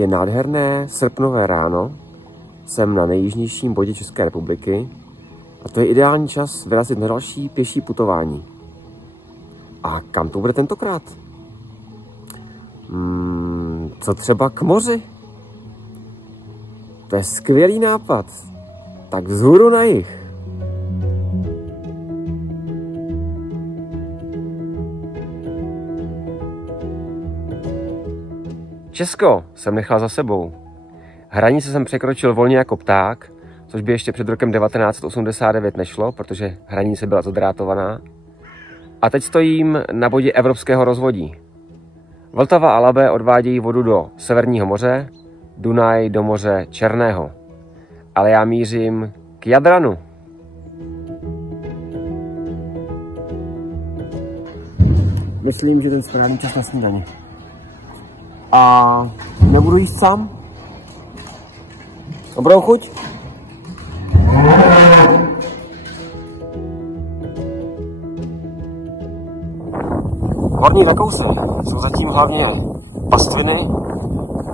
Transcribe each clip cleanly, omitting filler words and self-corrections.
Je nádherné srpnové ráno, jsem na nejjižnějším bodě České republiky a to je ideální čas vyrazit na další pěší putování. A kam to bude tentokrát? Co třeba k moři? To je skvělý nápad. Tak vzhůru na jih. Česko jsem nechal za sebou. Hranice jsem překročil volně jako pták, což by ještě před rokem 1989 nešlo, protože hranice byla zadrátovaná. A teď stojím na bodě evropského rozvodí. Vltava a Labe odvádějí vodu do Severního moře, Dunaj do moře Černého. Ale já mířím k Jadranu. Myslím, že ten správný čas na snídaně. A nebudu jíst sám? Dobrou chuť? Horní Rakousy jsou zatím hlavně pastviny,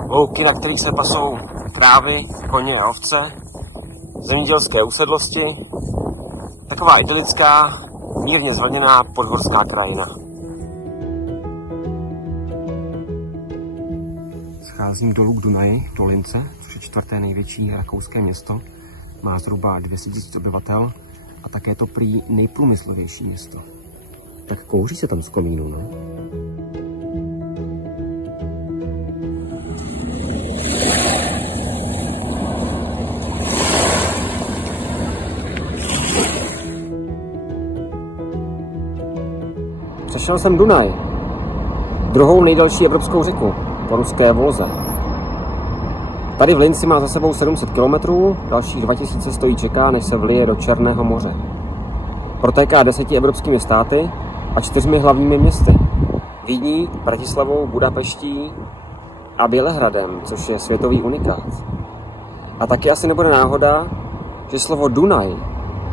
louky, na kterých se pasou krávy, koně a ovce, zemědělské usedlosti, taková idylická, mírně zvlněná podhorská krajina. Scházím dolů k Dunaji, do Lince, což je čtvrté největší rakouské město. Má zhruba 200 000 obyvatel a také to prý nejprůmyslovější město. Tak kouří se tam z komínu, ne? Přešel jsem Dunaj, druhou nejdelší evropskou řeku, po ruské Volze. Tady v Linci má za sebou 700 km, dalších 2000 stojí čeká, než se vlije do Černého moře. Protéká 10 evropskými státy a 4 hlavními městy. Vídní, Bratislavou, Budapeští a Bělehradem, což je světový unikát. A taky asi nebude náhoda, že slovo Dunaj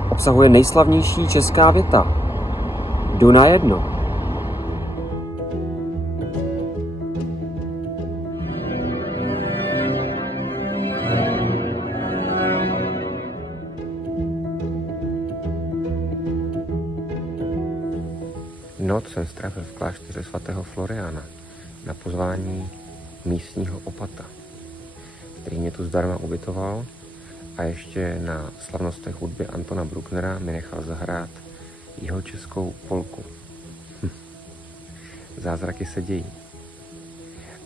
obsahuje nejslavnější česká věta. Dunaj jedno. Noc jsem strávil v klášteře svatého Floriána na pozvání místního opata, který mě tu zdarma ubytoval a ještě na slavnostech hudby Antona Brucknera mi nechal zahrát jihočeskou polku. Zázraky se dějí.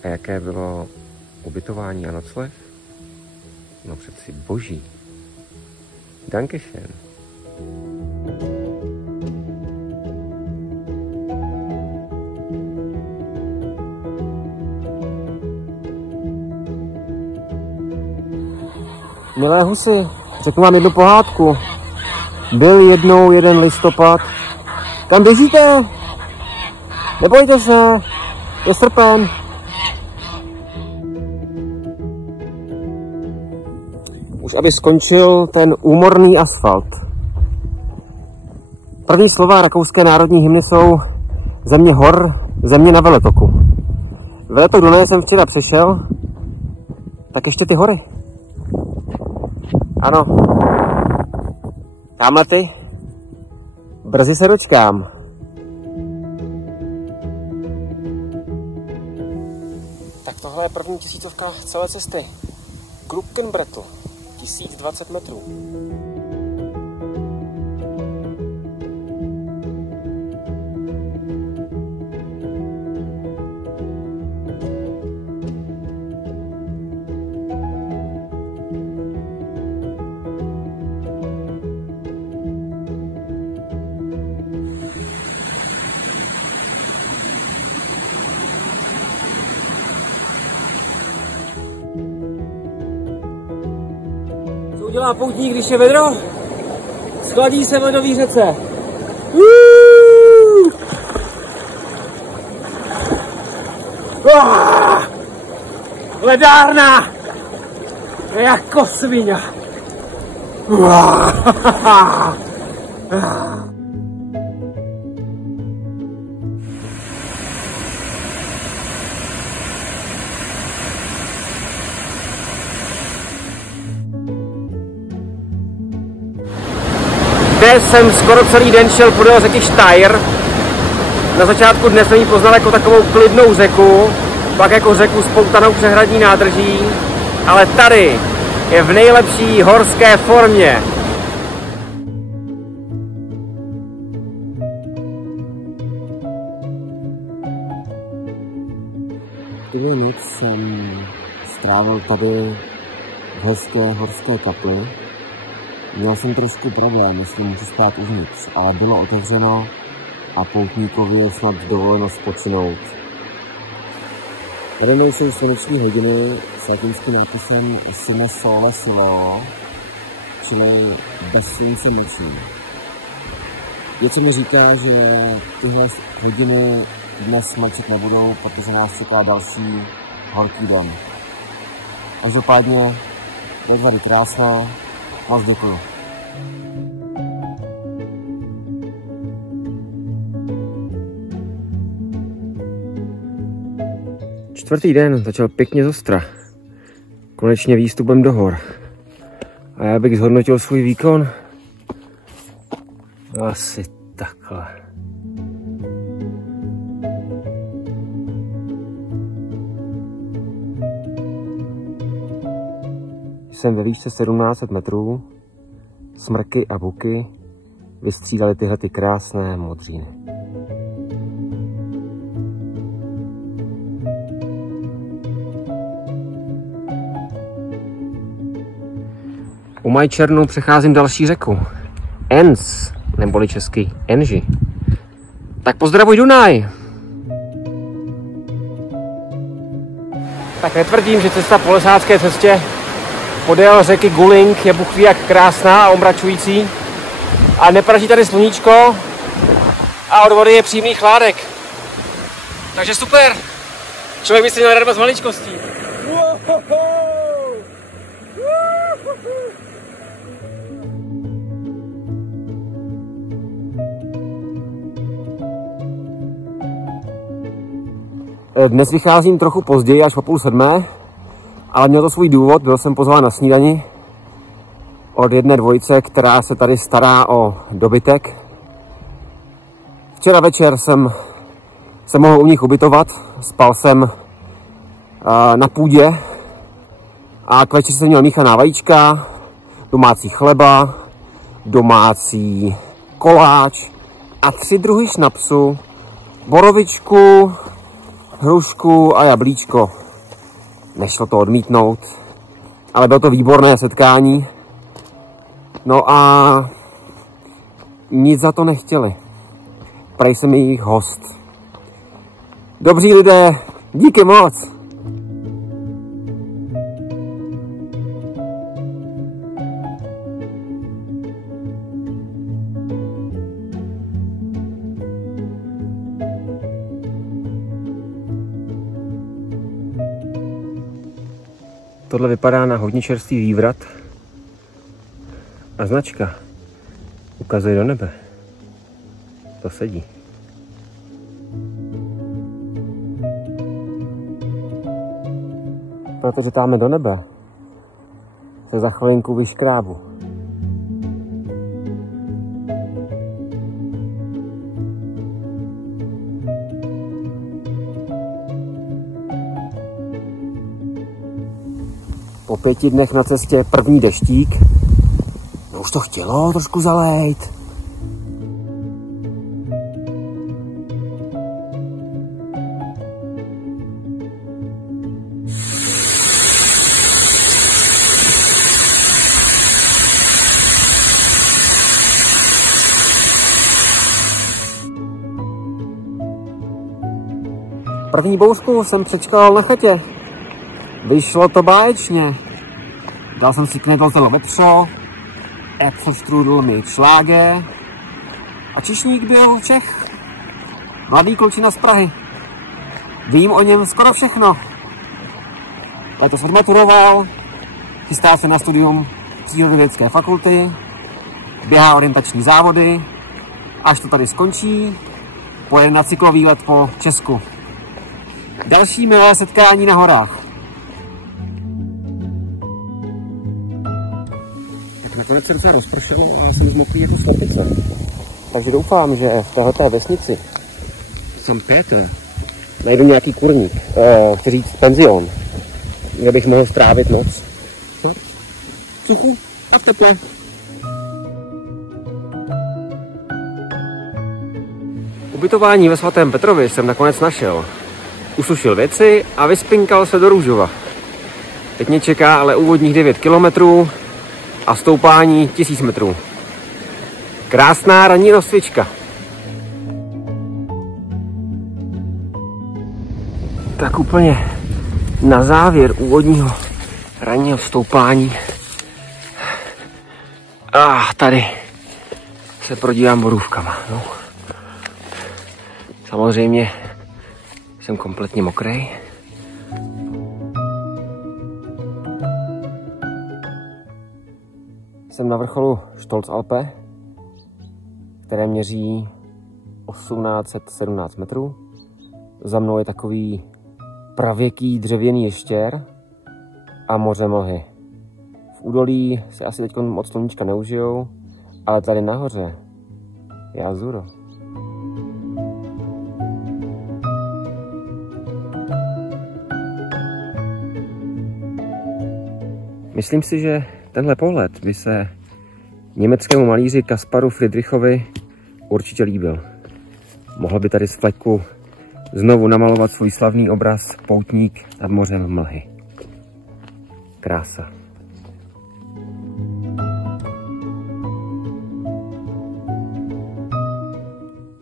A jaké bylo ubytování a nocleh? No přeci boží. Dankeschön. Milé husy, řeknu vám jednu pohádku. Byl jednou jeden listopad. Kam běžíte? Nebojte se, je srpen. Už aby skončil ten úmorný asfalt. První slova rakouské národní hymny jsou země hor, země na veletoku. Veletok Dunaje jsem včera přešel, tak ještě ty hory. Ano, tamhle ty, brzy se dočkám. Tak tohle je první tisícovka celé cesty. Krupkenbretl, 1020 metrů. Udělá poutník, když je vedro, schladí se v ledové řece. Ledárna! Jako svině. Dnes jsem skoro celý den šel podél řeky Steyr. Na začátku dne jsem ji poznal jako takovou klidnou řeku, pak jako řeku spoutanou přehradní nádrží, ale tady je v nejlepší horské formě. Tuhle noc jsem strávil tady v hezké horské kapli. Měl jsem trošku problém, jestli můžu spát uvnitř, ale bylo otevřeno a poutníkovi je snad dovoleno spočinout. Tady jsou sluneční hodiny s latinským nápisem Sine Sole Silo, čili bez slunce noční. Něco mi říká, že tyhle hodiny dnes mlčet nebudou, protože nás čeká další horký den. Každopádně je tady krásné, moc děkuju. Čtvrtý den začal pěkně zostra. Konečně výstupem do hor. A já bych zhodnotil svůj výkon asi takhle. Jsem ve výšce 1700 metrů, smrky a buky vystřídaly tyhle ty krásné modříny. U Majčernu přecházím další řeku. Enz, neboli česky Enži. Tak pozdravuj Dunaj! Tak netvrdím, že cesta po lesácké cestě podél řeky Guling je bůh ví jak krásná a omračující. A nepraží tady sluníčko a od vody je přímý chládek. Takže super! Člověk by si měl radost z maličkostí. Dnes vycházím trochu později, až po 6:30, ale měl to svůj důvod, byl jsem pozván na snídani od jedné dvojice, která se tady stará o dobytek. Včera večer jsem se mohl u nich ubytovat, spal jsem na půdě a k večeři jsem měl míchaná vajíčka, domácí chleba, domácí koláč a 3 druhy šnapsu, borovičku, hrušku a jablíčko. Nešlo to odmítnout, ale bylo to výborné setkání. No a nic za to nechtěli. Prej jsem jejich host. Dobří lidé, díky moc. Tohle vypadá na hodně čerstvý vývrat a značka ukazuje do nebe. To sedí. Protože táme do nebe se za chvilinku vyškrábu. Po 5 dnech na cestě první deštík. No už to chtělo trošku zalejt. První bouřku jsem přečkal na chatě. Vyšlo to báječně. Dal jsem si knedltelo vepřo, Äpfelstrudel mit Schlage a čišník byl Čech. Mladý klučina z Prahy. Vím o něm skoro všechno. Letos odmaturoval, chystá se na studium přírodovědecké fakulty, běhá orientační závody, až to tady skončí, pojede na cyklovýlet po Česku. Další milé setkání na horách. Nakonec se docela rozpršelo a jsem zmoklý jako slepice. Takže doufám, že v téhleté vesnici St. Peter najdu nějaký kurník, chci říct penzion, kde bych mohl strávit noc. V suchu a v teple. Ubytování ve svatém Petrovi jsem nakonec našel. Usušil věci a vyspinkal se do Růžova. Teď mě čeká ale úvodních 9 kilometrů a stoupání 1000 metrů. Krásná ranní rozcvička. Tak úplně na závěr úvodního ranního stoupání. Tady se prodívám borůvkama. No. Samozřejmě jsem kompletně mokrý. Jsem na vrcholu Stolzalpe, které měří 1817 metrů. Za mnou je takový pravěký dřevěný ještěr a moře mlhy. V údolí se asi teď moc sluníčka neužijou, ale tady nahoře je Azuro. Myslím si, že tenhle pohled by se německému malíři Kasparu Friedrichovi určitě líbil. Mohl by tady z fleku znovu namalovat svůj slavný obraz Poutník nad mořem mlhy. Krása.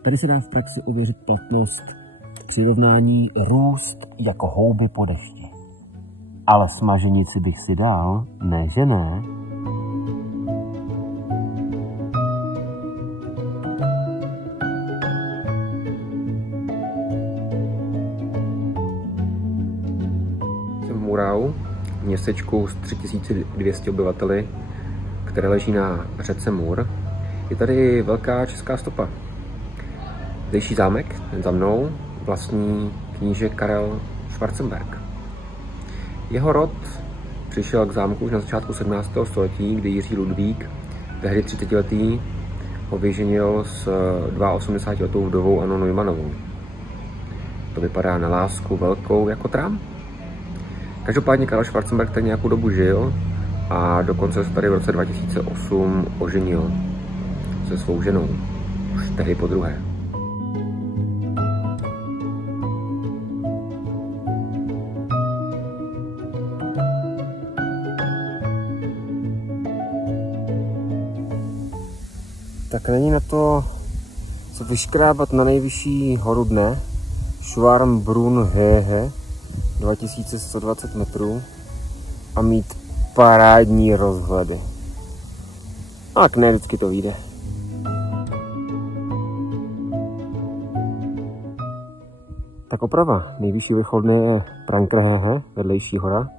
Tady se dá v praxi ověřit platnost přirovnání růst jako houby po dešti. Ale smaženici bych si dal, ne že ne? Jsem v Murau, městečku s 3200 obyvateli, které leží na řece Mur. Je tady velká česká stopa. Zdejší zámek, ten za mnou, vlastní kníže Karel Schwarzenberg. Jeho rod přišel k zámku už na začátku 17. století, kdy Jiří Ludvík, tehdy 30letý, ho vyženil s 82letou vdovou Annou Neumannovou. To vypadá na lásku velkou jako trám. Každopádně Karel Schwarzenberg tady nějakou dobu žil a dokonce se tady v roce 2008 oženil se svou ženou, už tehdy podruhé. Tak není na to se vyškrábat na nejvyšší horu dne, Schwarzenbrunn-Höhe, 2120 metrů a mít parádní rozhledy. Tak ne vždycky to vyjde. Tak oprava, nejvyšší vrchol dne je Prankrhehe, vedlejší hora,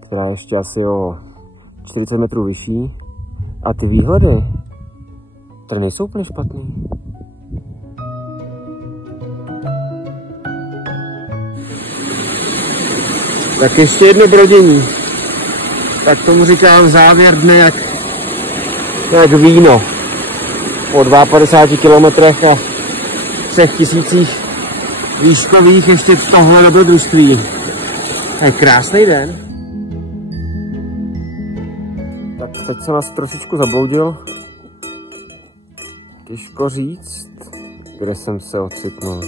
která je ještě asi o 40 metrů vyšší. A ty výhledy, které nejsou úplně špatný. Tak ještě jedno brodění. Tak tomu říkám závěr dne jak víno. Po 52 kilometrech a 3000 výškových ještě tohle dobrodružství. To je krásný den. Tak teď jsem nás trošičku zabloudil. Těžko říct, kde jsem se ocitnul.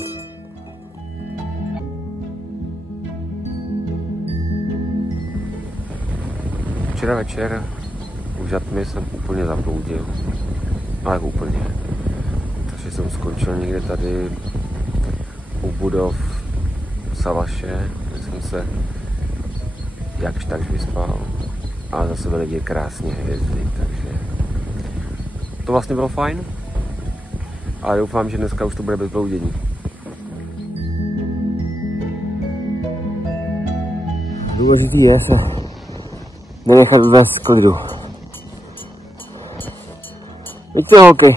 Včera večer u Žatmy jsem úplně zabloudil. Ale úplně. Takže jsem skončil někde tady u budov Savaše, kde jsem se jakž takž vyspal. A zase byly vidět krásně hvězdy, takže to vlastně bylo fajn. Ale doufám, že dneska už to bude bez bloudění. Důležitý je se nenechat vést v klidu. Víte, holky.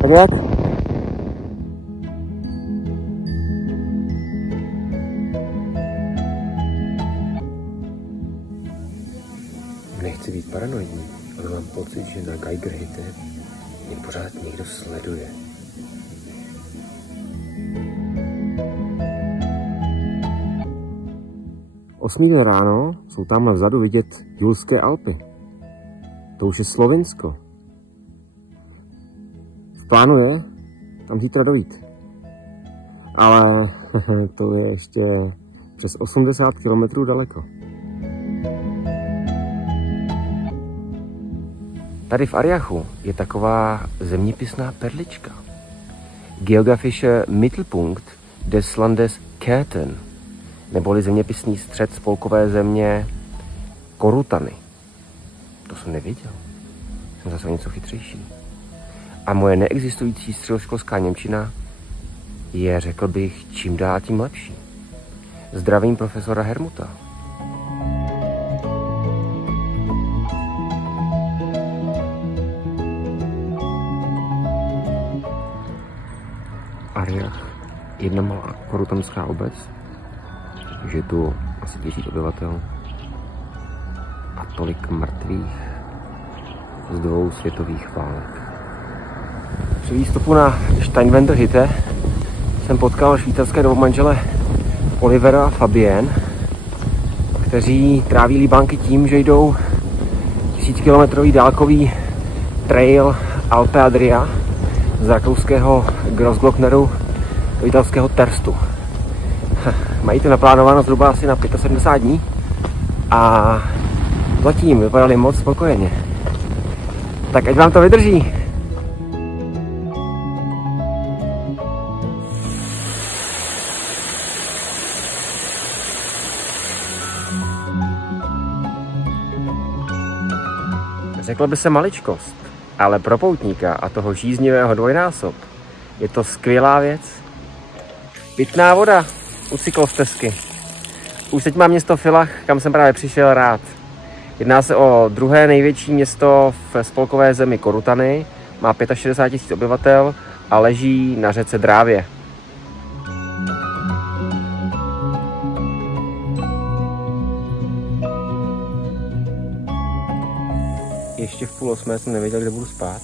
Tak jak? pocit, že na Geigerhütte mě pořád někdo sleduje. O 8 ráno jsou tamhle vzadu vidět Julské Alpy. To už je Slovinsko. V plánu je tam zítra dojít. Ale to je ještě přes 80 km daleko. Tady v Ariachu je taková zeměpisná perlička. Geografischer Mittelpunkt des Landes Kärnten, neboli zeměpisný střed spolkové země Korutany. To jsem nevěděl. Jsem zase něco chytřejší. A moje neexistující středoškolská němčina je, řekl bych, čím dál tím lepší. Zdravím profesora Hermuta. Ariach, jedna malá korutanská obec, že tu asi 1000 obyvatel a tolik mrtvých z 2 světových válek. Při výstupu na Steinwender Hütte jsem potkal švýcarské novomanžele Olivera a Fabienne, kteří tráví Libánky tím, že jdou 1000kilometrový dálkový trail Alpe Adria z rakouského Grossglockneru do italského Terstu. Mají to naplánováno zhruba asi na 75 dní a zatím vypadali moc spokojeně. Tak ať vám to vydrží. Řeklo by se maličkost, ale pro poutníka a toho žíznivého dvojnásob je to skvělá věc. Pitná voda u cyklostezky. Už teď mám město Villach, kam jsem právě přišel, rád. Jedná se o druhé největší město v spolkové zemi Korutany, má 65 000 obyvatel a leží na řece Drávě. Ještě v 7:30 jsem nevěděl, kde budu spát,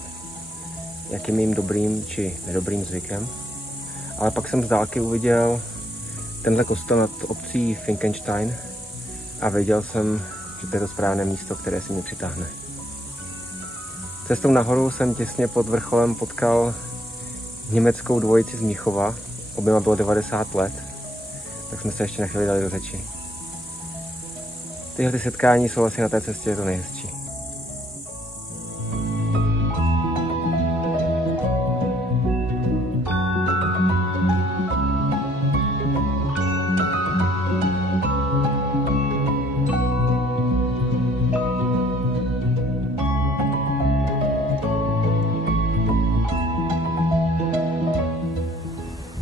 jak je mým dobrým či nedobrým zvykem, ale pak jsem z dálky uviděl tenhle kostel nad obcí Finkenstein a věděl jsem, že to je to správné místo, které si mě přitáhne. Cestou nahoru jsem těsně pod vrcholem potkal německou dvojici z Mnichova, oběma bylo 90 let, tak jsme se ještě na chvíli dali do řeči. Tyhle setkání jsou asi na té cestě to nejhezčí.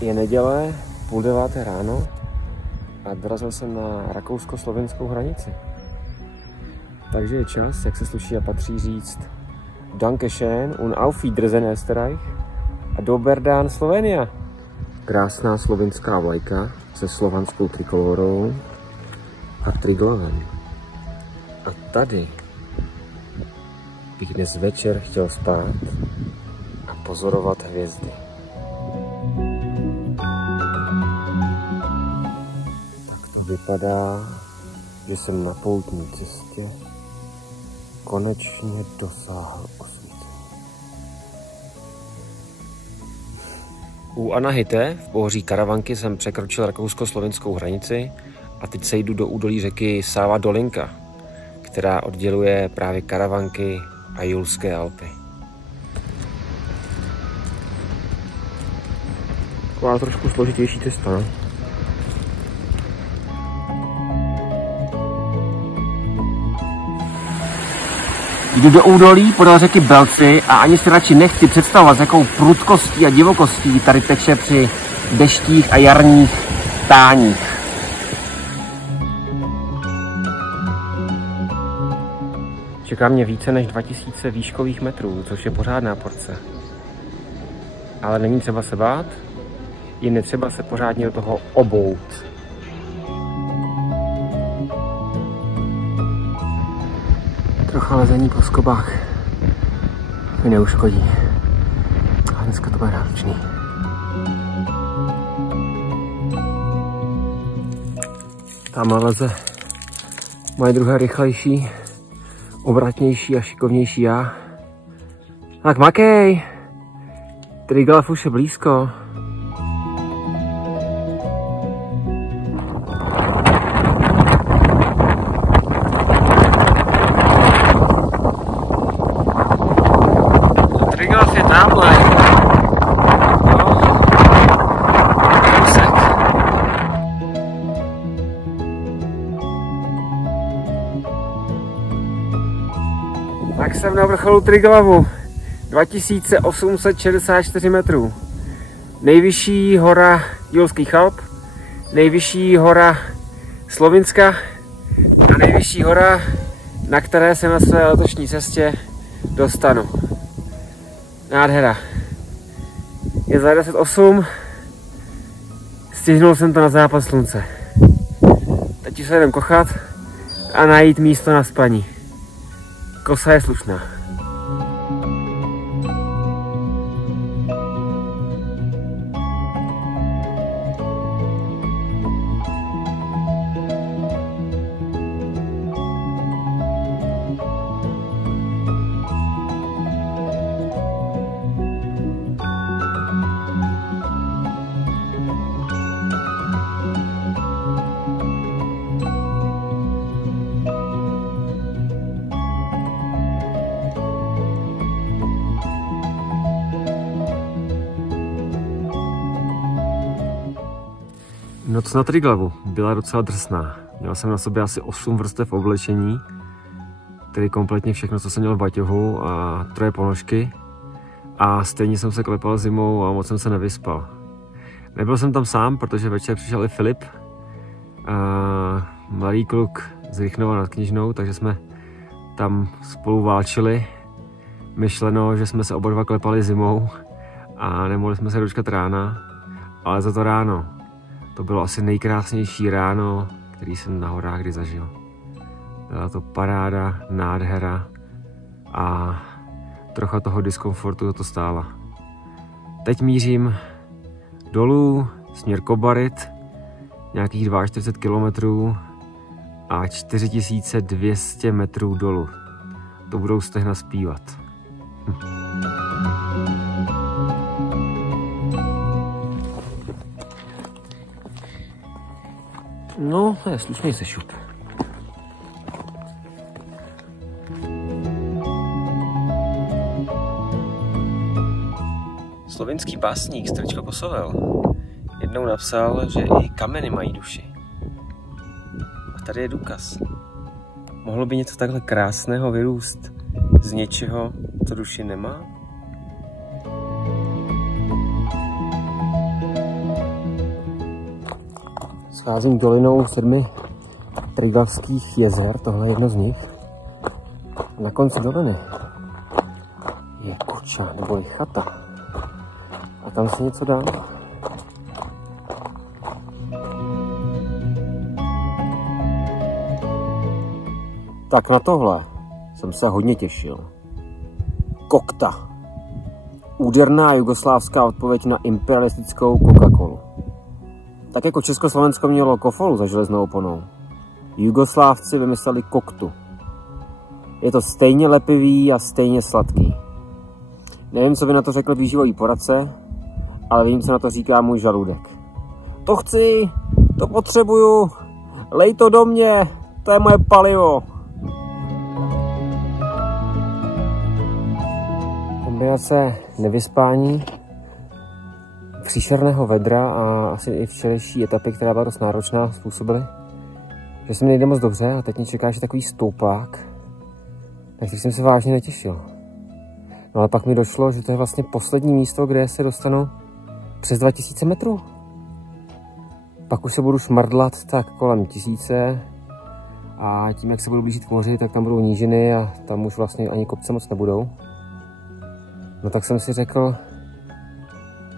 Je neděle, 8:30 ráno a dorazil jsem na rakousko-slovinskou hranici. Takže je čas, jak se sluší a patří říct Dankeschön und auf Wiedersehen Österreich a Doberdán Slovenia. Krásná slovinská vlajka se slovanskou trikolorou a triglavem. A tady bych dnes večer chtěl spát a pozorovat hvězdy. Vypadá, že jsem na poutní cestě konečně dosáhl osvícení. U Anahite v pohoří Karavanky jsem překročil rakousko-slovinskou hranici a teď se jdu do údolí řeky Sáva Dolinka, která odděluje právě Karavanky a Julské Alpy. Taková trošku složitější cesta, no? Jdu do údolí podél řeky Belci a ani si radši nechci představovat, s jakou prudkostí a divokostí tady teče při deštích a jarních táních. Čeká mě více než 2000 výškových metrů, což je pořádná porce. Ale není třeba se bát, je netřeba se pořádně do toho obout. Trocha lezení po skobách mi neuškodí. A dneska to bude náročný. Tam leze moje druhé rychlejší, obratnější a šikovnější já. Tak makej! Triglav už je blízko. Triglav je tamhle. Tak jsem na vrcholu Triglavu. 2864 metrů. Nejvyšší hora Jilských Alp, nejvyšší hora Slovinska a nejvyšší hora, na které se na své letošní cestě dostanu. Nádhera. Je za 10:08, stihnul jsem to na západ slunce. Teď už se jdem kochat a najít místo na spaní. Kosa je slušná. Noc na Triglavu byla docela drsná. Měl jsem na sobě asi 8 vrstev oblečení, tedy kompletně všechno, co jsem měl v baťohu a 3 ponožky. A stejně jsem se klepal zimou a moc jsem se nevyspal. Nebyl jsem tam sám, protože večer přišel i Filip, mladý kluk z Rychnova nad Kněžnou, takže jsme tam spolu válčili. Myšleno, že jsme se oba dva klepali zimou a nemohli jsme se dočkat rána, ale za to ráno. To bylo asi nejkrásnější ráno, který jsem na horách kdy zažil. Byla to paráda, nádhera a trocha toho diskomfortu to stála. Teď mířím dolů, směr Kobarit, nějakých 42 km a 4200 metrů dolů. To budou stehna zpívat. No, to je slušný sešup. Slovinský básník Strčko Kosovel jednou napsal, že i kameny mají duši. A tady je důkaz. Mohlo by něco takhle krásného vyrůst z něčeho, co duši nemá? Scházím dolinou 7 Triglavských jezer, tohle je jedno z nich. A na konci doliny je koča neboli chata. A tam se něco dá. Tak na tohle jsem se hodně těšil. Kokta. Úderná jugoslávská odpověď na imperialistickou Coca-Colu. Tak jako Československo mělo kofolu za železnou oponou, Jugoslávci vymysleli koktu. Je to stejně lepivý a stejně sladký. Nevím, co by na to řekl výživový poradce, ale vím, co na to říká můj žaludek. To chci, to potřebuju, lej to do mě, to je moje palivo. Kombinace nevyspání, příšerného vedra a asi i včerejší etapy, která byla dost náročná, způsobily, že se mi nejde moc dobře a teď mě čeká ještě takový stoupák, na který jsem se vážně netěšil. No ale pak mi došlo, že to je vlastně poslední místo, kde se dostanu přes 2000 metrů. Pak už se budu šmrdlat tak kolem 1000 a tím, jak se budu blížit k moři, tak tam budou nížiny a tam už vlastně ani kopce moc nebudou. No tak jsem si řekl,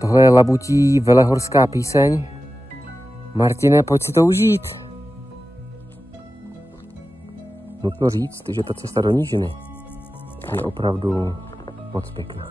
tohle je labutí velehorská píseň. Martine, pojď si to užít. Nutno říct, že ta cesta do nížiny je opravdu moc pěkná.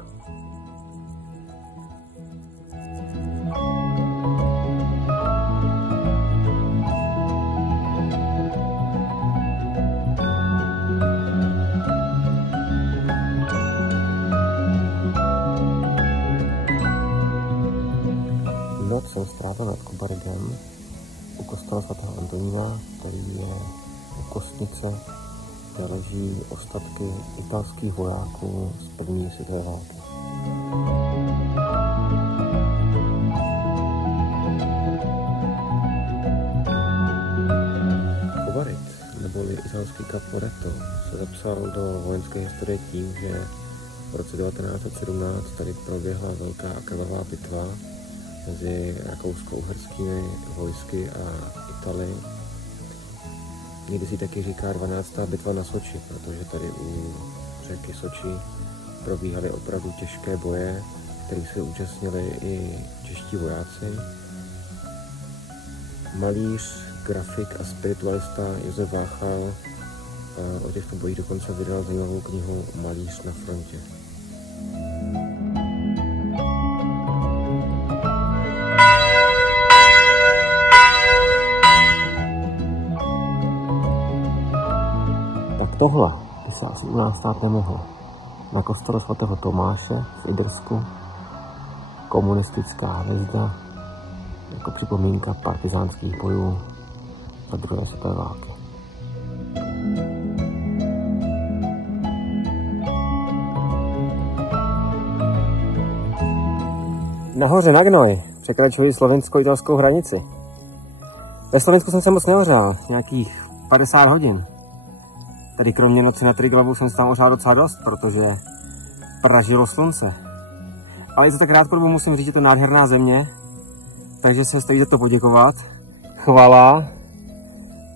Noc jsem strávil nad Kobaridem u kostela svatého Antonína, který je u Kostnice, kde leží ostatky italských vojáků z první světové války. Kobarid, neboli italský Caporetto, se zapsal do vojenské historie tím, že v roce 1917 tady proběhla velká a krvavá bitva mezi rakousko-uherskými vojsky a Itálii. Někdy si taky říká 12. bitva na Soči, protože tady u řeky Soči probíhaly opravdu těžké boje, kterých se účastnili i čeští vojáci. Malíř, grafik a spiritualista Josef Váchal o těchto bojích dokonce vydal zajímavou knihu Malíř na frontě. Tohle by se asi u nás stát nemohlo. Na kostelu svatého Tomáše v Idrsku komunistická hvězda jako připomínka partyzánských bojů za druhé světové války. Nahoře na Gnoj překračuji slovinsko-italskou hranici. Ve Slovensku jsem se moc neořál, nějakých 50 hodin. Tady kromě noci na Triglavu jsem se tam ořál docela dost, protože pražilo slunce. Ale i za tak krátkou dobu musím říct, že to je nádherná země, takže se stojí za to poděkovat. Chvala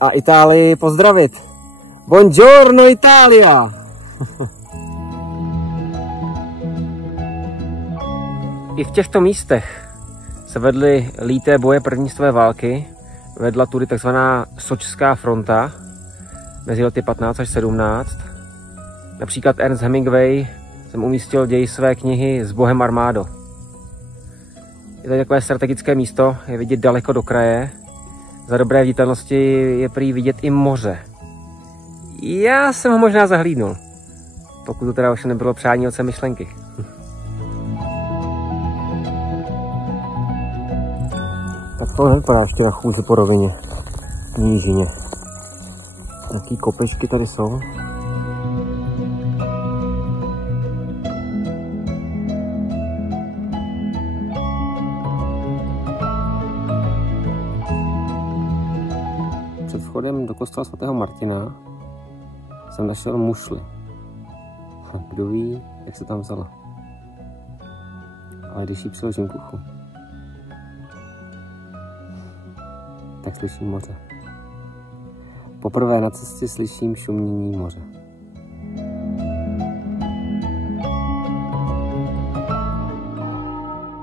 a Itálii pozdravit. Buongiorno Italia! I v těchto místech se vedly líté boje první světové války. Vedla tudy takzvaná Sočská fronta mezi lety 15 až 17. Například Ernest Hemingway jsem umístil děj své knihy S Bohem armádo. Je to takové strategické místo, je vidět daleko do kraje. Za dobré viditelnosti je prý vidět i moře. Já jsem ho možná zahlídnul, pokud to teda už nebylo přání otce myšlenky. Tak to nevypadá ještě na chůzi po rovině, nížině. Jaký kopečky tady jsou? Před vchodem do kostela svatého Martina jsem našel mušli. Kdo ví, jak se tam vzala. Ale když ji přiložím k uchu, tak slyším moře. Poprvé na cestě slyším šumění moře.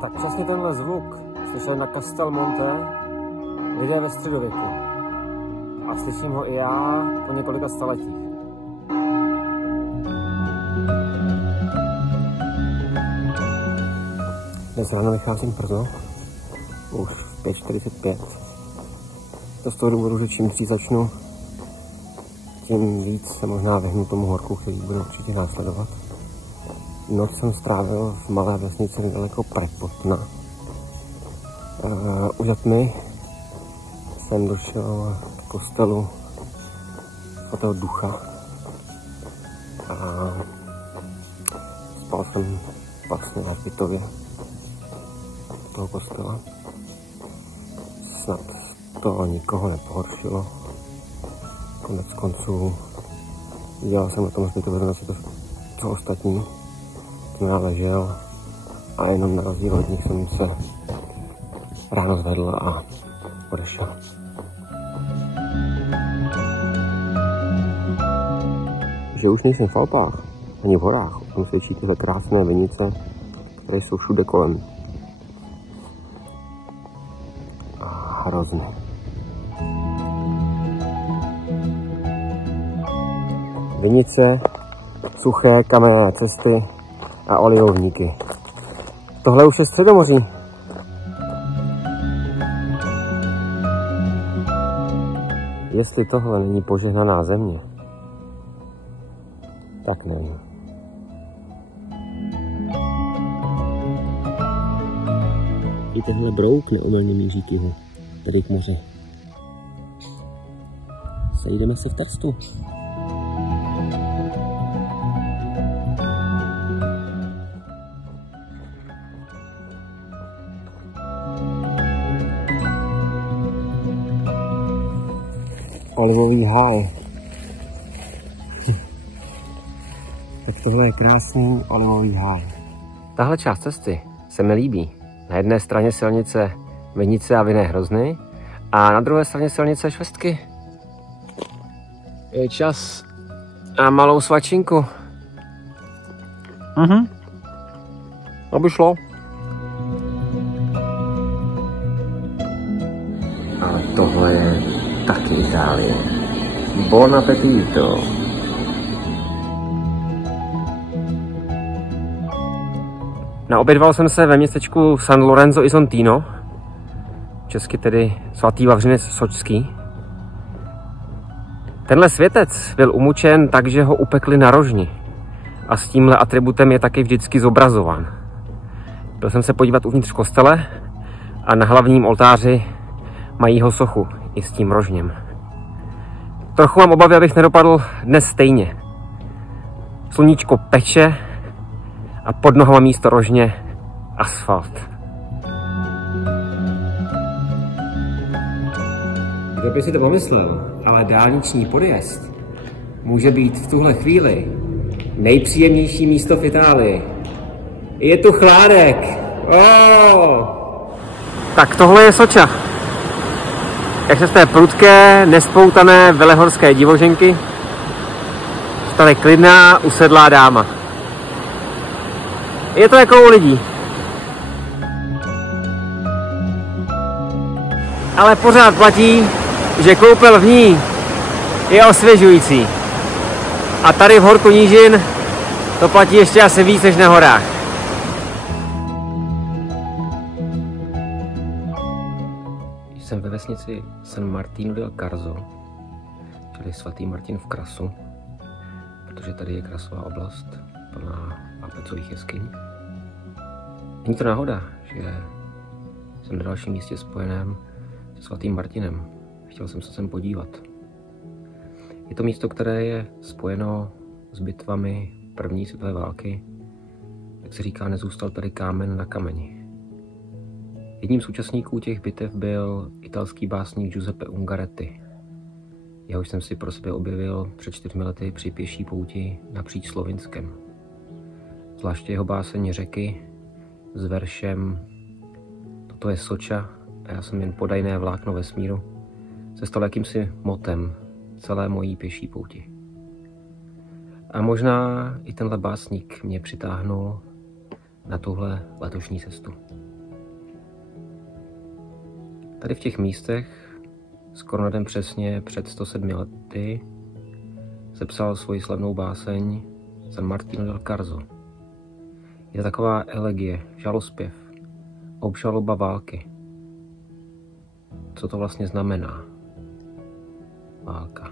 Tak přesně tenhle zvuk slyšel na Castelmonte lidé ve středověku. A slyším ho i já po několika staletích. Dnes ráno vycházím brzo, už v 5:45. To z toho důvodu, že čím dřív začnu, tím víc se možná vyhnu tomu horku, který bude určitě následovat. Noc jsem strávil v malé vesnici nedaleko Prepotna. Už za tmy jsem došel k kostelu svatého Ducha a spal jsem vlastně na hřbitově toho kostela. Snad to nikoho nepohoršilo. Konec konců dělal jsem na tom hřbitově zase to, co ostatní. Jsem ležel a jenom na rozdíl od nich jsem se ráno zvedl a odešel. Že už nejsem v Alpách, ani v horách, o tom svědčí tyhle krásné vinice, které jsou všude kolem. A hrozné. Vinice, suché kamenné cesty a olivovníky. Tohle už je Středomoří. Jestli tohle není požehnaná země, tak nevím. I tenhle brouk neomylně míří k jihu, tedy k moři. Sejdeme se v Terstu. Olivový háj. Tak tohle je krásný olivový háj. Tahle část cesty se mi líbí. Na jedné straně silnice Vinice a Vinné Hrozny a na druhé straně silnice Švestky. Je čas na malou svačinku. Aby šlo. Ale tohle je taky Itálie. Buon appetito. Naobědval jsem se ve městečku San Lorenzo Isontino, česky tedy svatý Vavřinec Sočský. Tenhle světec byl umučen tak, že ho upekli na rožni a s tímhle atributem je taky vždycky zobrazován. Byl jsem se podívat uvnitř kostele a na hlavním oltáři mají jeho sochu i s tím rožněm. Trochu mám obavy, abych nedopadl dnes stejně. Sluníčko peče a pod nohama místo rožně asfalt. Kdo by si to pomyslel, ale dálniční podjezd může být v tuhle chvíli nejpříjemnější místo v Itálii. Je tu chládek! Oh! Tak tohle je Soča. Jak se z té prudké, nespoutané velehorské divoženky stane klidná, usedlá dáma. Je to jako u lidí. Ale pořád platí, že koupel v ní je osvěžující. A tady v horku nížin to platí ještě asi víc než na horách. Jsem ve vesnici San Martino del Carso, čili svatý Martin v Krasu, protože tady je krasová oblast plná apecových jeskyň. Není to náhoda, že jsem na dalším místě spojeném se svatým Martinem. Chtěl jsem se sem podívat. Je to místo, které je spojeno s bitvami první světové války. Jak se říká, nezůstal tady kámen na kameni. Jedním z účastníků těch bitev byl italský básník Giuseppe Ungaretti. Jehož jsem si pro sebe objevil před 4 lety při pěší pouti napříč Slovinskem. Zvláště jeho báseň Řeky s veršem Toto je Soča a já jsem jen podajné vlákno vesmíru se stal jakýmsi motem celé mojí pěší pouti. A možná i tenhle básník mě přitáhnul na tuhle letošní cestu. Tady v těch místech, skoro na den přesně před 107 lety, sepsal svoji slavnou báseň San Martino del Carso. Je to taková elegie, žalospěv, obžaloba války. Co to vlastně znamená? Válka.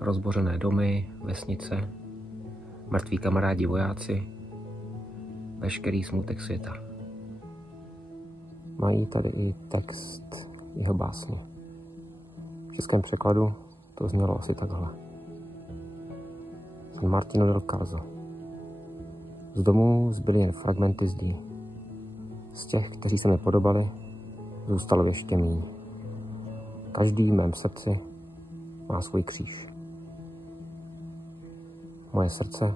Rozbořené domy, vesnice, mrtví kamarádi vojáci, veškerý smutek světa. Mají tady i text jeho básně. V českém překladu to znělo asi takhle. San Martino del Carso. Z domů zbyly jen fragmenty zdí. Z těch, kteří se mi podobali, zůstalo ještě míň. Každý v mém srdci má svůj kříž. Moje srdce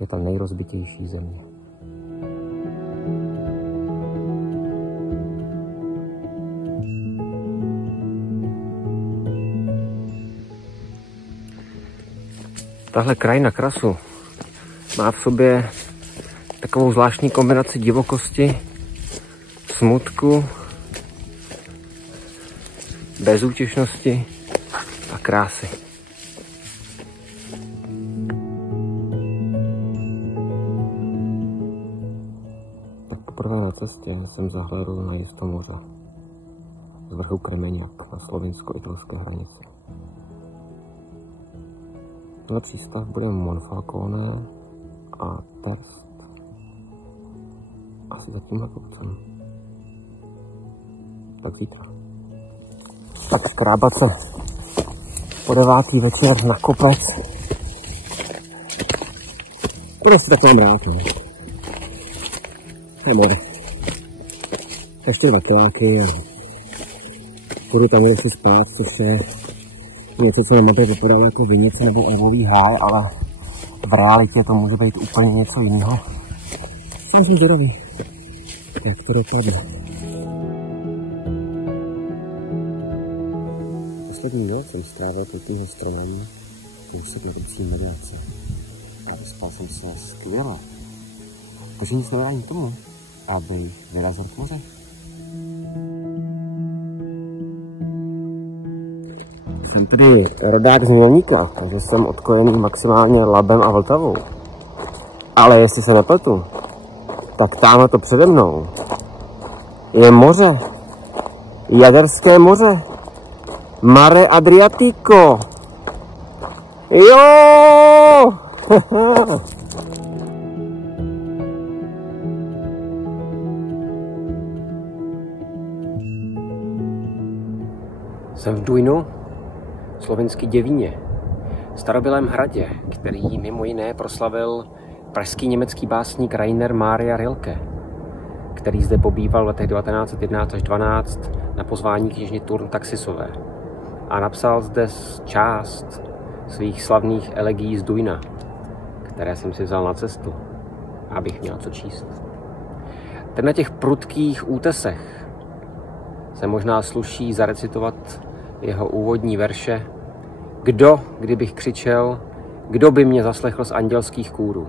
je ta nejrozbitější země. Tahle krajina Krasu má v sobě takovou zvláštní kombinaci divokosti, smutku, bezútěšnosti a krásy. Poprvé na cestě jsem zahlédl na jisto moře z vrchu Kremeňak na slovinsko-italské hranici. Na přístav bude Monfalcone a Terst. Asi za tímhle kopcem. Tak zítra. Tak skrábat se po 9. večer na kopec. Prostě tak mám rád. To je more. Ještě 2 kiláky a půjdu tam, kde si spát, což je něco, co na mapě vypadá jako vinice nebo olivový háj, ale v realitě to může být úplně něco jiného. Sám jsem zvědavý, jak to dopadne. Poslední noc jsem strávil pěkným stromem úsek jedoucí mediace a vyspal jsem se skvěle. Takže nic nebrání tomu, aby vyrazil k moři. Jsem tedy rodák z Mělníka, takže jsem odkojený maximálně Labem a Vltavou. Ale jestli se nepletu, tak tamhle to přede mnou je moře. Jaderské moře. Mare Adriatico. Jo! Jsem v Duinu, slovenský Děvíně, starobylém hradě, který mimo jiné proslavil pražský německý básník Rainer Maria Rilke, který zde pobýval v letech 1911 až 12 na pozvání kněžny Thurn Taxisové a napsal zde část svých slavných elegií z Duina, které jsem si vzal na cestu, abych měl co číst. Teď na těch prudkých útesech se možná sluší zarecitovat jeho úvodní verše. Kdo, kdybych křičel, kdo by mě zaslechl z andělských kůrů?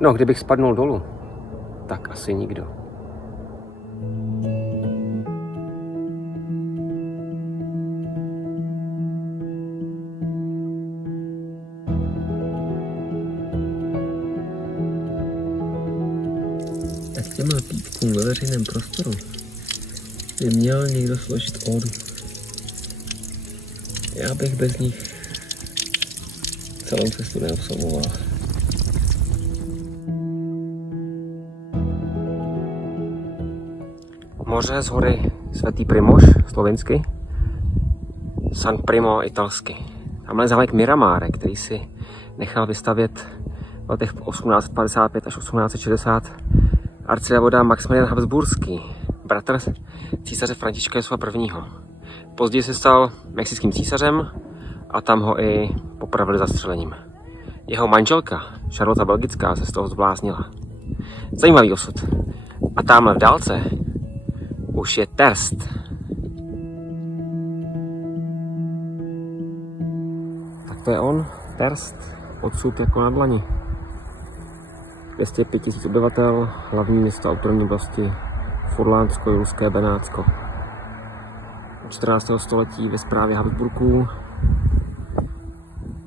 No, kdybych spadnul dolů, tak asi nikdo. Tak těma pípkům ve veřejném prostoru by měl někdo složit ódu. Já bych bez nich celou cestu neabsolvoval. Moře z hory Svatý Primož, slovinsky, San Primo italsky. Tamhle zámek Miramare, který si nechal vystavět v letech 1855 až 1860 arcivévoda Maximilian Habsburský, bratr císaře Františka Josefa I. Později se stal mexickým císařem a tam ho i popravili zastřelením. Jeho manželka, Charlotte Belgická, se z toho zbláznila. Zajímavý osud. A tamhle v dálce už je Terst. Tak to je on, Terst, odsud jako na dlani. 205 000 obyvatel, hlavní město autonomní oblasti Furlánsko-Julské Benátsko. 14. století ve správě Habsburků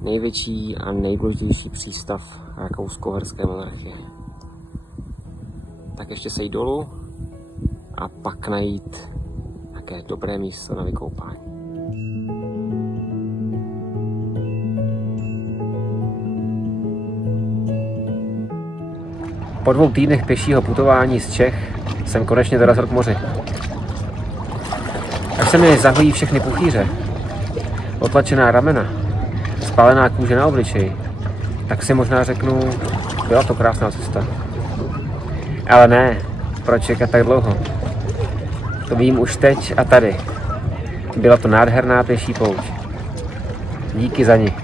největší a nejdůležitější přístav rakousko-uherské monarchie. Tak ještě sejít dolů a pak najít nějaké dobré místo na vykoupání. Po 2 týdnech pěšího putování z Čech jsem konečně dorazil k moři. Až se mi zahojí všechny puchýře, otlačená ramena, spálená kůže na obličeji, tak si možná řeknu, byla to krásná cesta. Ale ne, proč čekat tak dlouho? To vím už teď a tady. Byla to nádherná pěší pouť. Díky za ní.